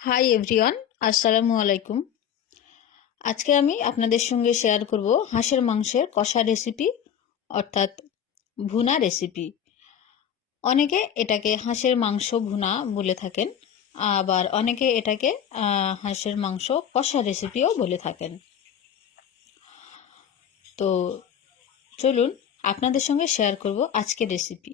Hi everyone, আসসালামু আলাইকুম। আজকে আমি আপনাদের সঙ্গে শেয়ার করব হাঁসের মাংসের কষা রেসিপি, অর্থাৎ ভুনা রেসিপি। অনেকে এটাকে হাঁসের মাংস ভুনা বলে থাকেন, আবার অনেকে এটাকে হাঁসের মাংস কষা রেসিপিও বলে থাকেন। তো চলুন আপনাদের সঙ্গে শেয়ার করব আজকের রেসিপি।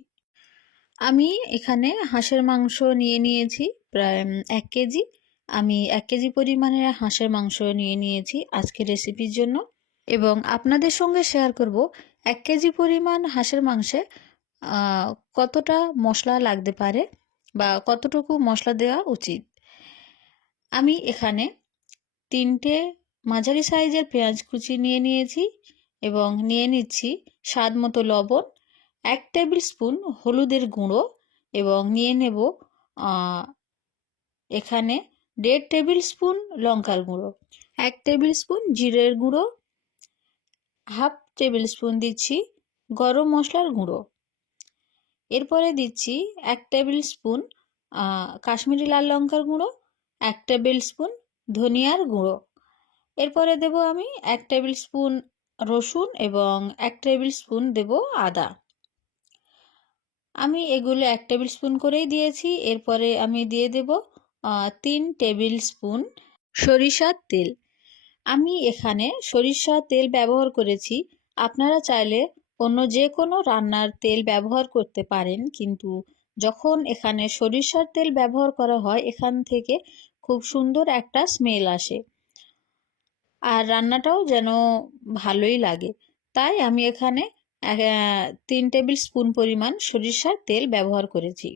আমি এখানে হাঁসের মাংস নিয়ে নিয়েছি প্রায় 1 কেজি। আমি 1 কেজি পরিমাণের হাঁসের মাংস নিয়ে নিয়েছি আজকের রেসিপির জন্য, এবং আপনাদের সঙ্গে শেয়ার করব 1 কেজি পরিমাণ হাঁসের মাংসে কতটা মশলা লাগতে পারে বা কতটুকু মশলা দেওয়া উচিত। আমি এখানে 3টে মাঝারি সাইজের পেঁয়াজ কুচি নিয়ে নিয়েছি এবং নিয়ে নিচ্ছি স্বাদ মতো লবণ, 1 টেবিল স্পুন হলুদের গুঁড়ো, এবং নিয়ে নেব এখানে 1.5 টেবিল স্পুন লঙ্কার গুঁড়ো, 1 টেবিল স্পুন জিরের গুঁড়ো, হাফ টেবিল স্পুন দিচ্ছি গরম মশলার গুঁড়ো। এরপরে দিচ্ছি 1 টেবিল স্পুন কাশ্মীরি লাল লঙ্কার গুঁড়ো, 1 টেবিল স্পুন ধনিয়ার গুঁড়ো। এরপরে দেব আমি 1 টেবিল স্পুন রসুন এবং 1 টেবিল স্পুন দেব আদা। আমি এগুলো 1 টেবিল স্পুন করেই দিয়েছি। এরপরে আমি দিয়ে দেব 3 টেবিল স্পুন সরিষার তেল। আমি এখানে সরিষার তেল ব্যবহার করেছি। আপনারা চাইলে অন্য যে কোনো রান্নার তেল ব্যবহার করতে পারেন, কিন্তু যখন এখানে সরিষার তেল ব্যবহার করা হয় এখান থেকে খুব সুন্দর একটা স্মেল আসে, আর রান্নাটাও যেন ভালোই লাগে। তাই আমি এখানে 3 টেবিল স্পুন পরিমাণ সরিষার তেল ব্যবহার করেছি।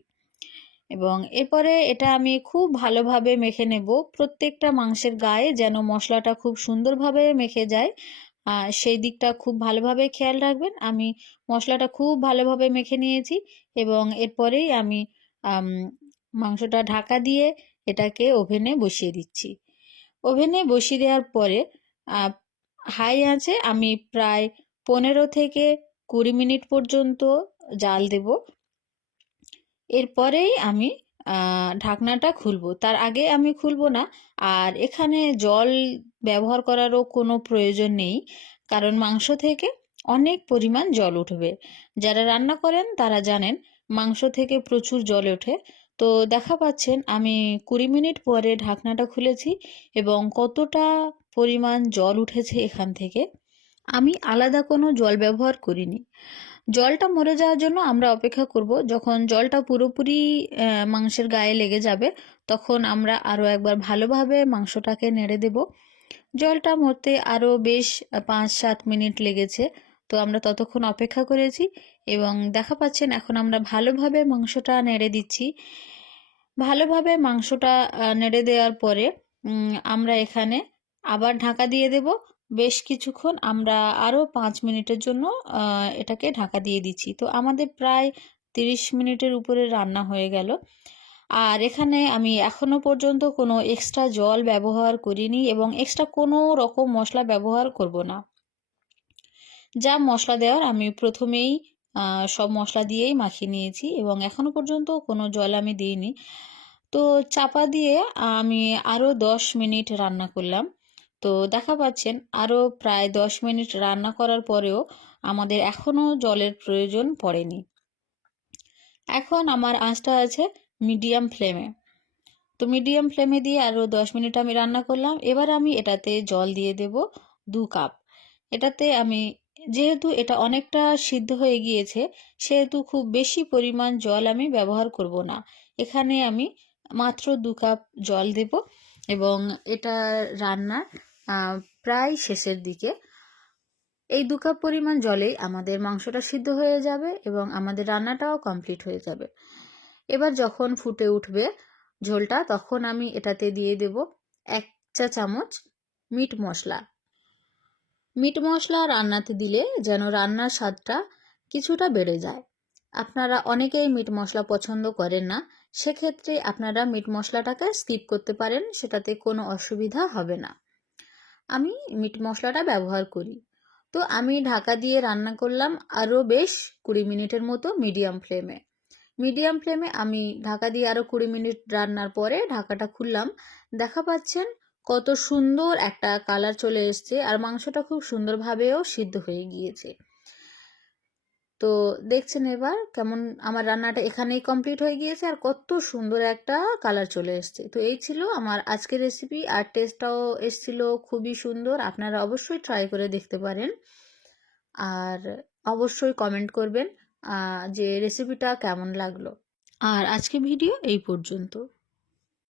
এবং এরপরে এটা আমি খুব ভালোভাবে মেখে নেব। প্রত্যেকটা মাংসের গায়ে যেন মশলাটা খুব সুন্দরভাবে মেখে যায়, সেই দিকটা খুব ভালোভাবে খেয়াল রাখবেন। আমি মশলাটা খুব ভালোভাবে মেখে নিয়েছি এবং এরপরেই আমি মাংসটা ঢাকা দিয়ে এটাকে ওভেনে বসিয়ে দিচ্ছি। ওভেনে বসিয়ে দেওয়ার পরে হাই আঁচে আমি প্রায় 15 থেকে 20 মিনিট পর্যন্ত জাল দেব। এরপরেই আমি ঢাকনাটা খুলবো, তার আগে আমি খুলবো না। আর এখানে জল ব্যবহার করারও কোনো প্রয়োজন নেই, কারণ মাংস থেকে অনেক পরিমাণ জল উঠবে। যারা রান্না করেন তারা জানেন মাংস থেকে প্রচুর জল ওঠে। তো দেখা পাচ্ছেন আমি 20 মিনিট পরে ঢাকনাটা খুলেছি এবং কতটা পরিমাণ জল উঠেছে এখান থেকে। আমি আলাদা কোনো জল ব্যবহার করিনি। জলটা মরে যাওয়ার জন্য আমরা অপেক্ষা করব। যখন জলটা পুরোপুরি মাংসের গায়ে লেগে যাবে তখন আমরা আরও একবার ভালোভাবে মাংসটাকে নেড়ে দেব। জলটা মরতে আরও বেশ 5-7 মিনিট লেগেছে, তো আমরা ততক্ষণ অপেক্ষা করেছি এবং দেখা পাচ্ছেন এখন আমরা ভালোভাবে মাংসটা নেড়ে দিচ্ছি। ভালোভাবে মাংসটা নেড়ে দেওয়ার পরে আমরা এখানে আবার ঢাকা দিয়ে দেব। বেশ কিছুক্ষণ আমরা আরও 5 মিনিটের জন্য এটাকে ঢাকা দিয়ে দিচ্ছি। তো আমাদের প্রায় 30 মিনিটের উপরে রান্না হয়ে গেল। আর এখানে আমি এখনো পর্যন্ত কোনো এক্সট্রা জল ব্যবহার করিনি এবং এক্সট্রা কোনো রকম মশলা ব্যবহার করব না। যা মশলা দেওয়ার আমি প্রথমেই সব মশলা দিয়েই মাখিয়ে নিয়েছি এবং এখনো পর্যন্ত কোনো জল আমি দিইনি। তো চাপা দিয়ে আমি আরও 10 মিনিট রান্না করলাম। তো দেখা পাচ্ছেন আরও প্রায় 10 মিনিট রান্না করার পরেও আমাদের এখনও জলের প্রয়োজন পড়েনি। এখন আমার আঁচটা আছে মিডিয়াম ফ্লেমে। তো মিডিয়াম ফ্লেমে দিয়ে আরও 10 মিনিট আমি রান্না করলাম। এবার আমি এটাতে জল দিয়ে দেব 2 কাপ। এটাতে আমি যেহেতু এটা অনেকটা সিদ্ধ হয়ে গিয়েছে সেহেতু খুব বেশি পরিমাণ জল আমি ব্যবহার করব না। এখানে আমি মাত্র 2 কাপ জল দেব এবং এটা রান্নার প্রায় শেষের দিকে। এই 2 কাপ পরিমাণ জলেই আমাদের মাংসটা সিদ্ধ হয়ে যাবে এবং আমাদের রান্নাটাও কমপ্লিট হয়ে যাবে। এবার যখন ফুটে উঠবে ঝোলটা তখন আমি এটাতে দিয়ে দেব 1 চা চামচ মিট মশলা। মিট মশলা রান্নাতে দিলে যেন রান্নার স্বাদটা কিছুটা বেড়ে যায়। আপনারা অনেকেই মিট মশলা পছন্দ করেন না, সেক্ষেত্রে আপনারা মিট মশলাটাকে স্কিপ করতে পারেন, সেটাতে কোনো অসুবিধা হবে না। আমি মিট মশলাটা ব্যবহার করি। তো আমি ঢাকা দিয়ে রান্না করলাম আরও বেশ 20 মিনিটের মতো মিডিয়াম ফ্লেমে। মিডিয়াম ফ্লেমে আমি ঢাকা দিয়ে আরও 20 মিনিট রান্নার পরে ঢাকাটা খুললাম। দেখা পাচ্ছেন কত সুন্দর একটা কালার চলে এসছে, আর মাংসটা খুব সুন্দরভাবেও সিদ্ধ হয়ে গিয়েছে। তো দেখছেন এবার কেমন আমার রান্নাটা এখানেই কমপ্লিট হয়ে গিয়েছে, আর কত সুন্দর একটা কালার চলে এসছে। তো এই ছিল আমার আজকের রেসিপি, আর টেস্টটাও এসছিল খুবই সুন্দর। আপনারা অবশ্যই ট্রাই করে দেখতে পারেন, আর অবশ্যই কমেন্ট করবেন যে রেসিপিটা কেমন লাগলো। আর আজকে ভিডিও এই পর্যন্ত।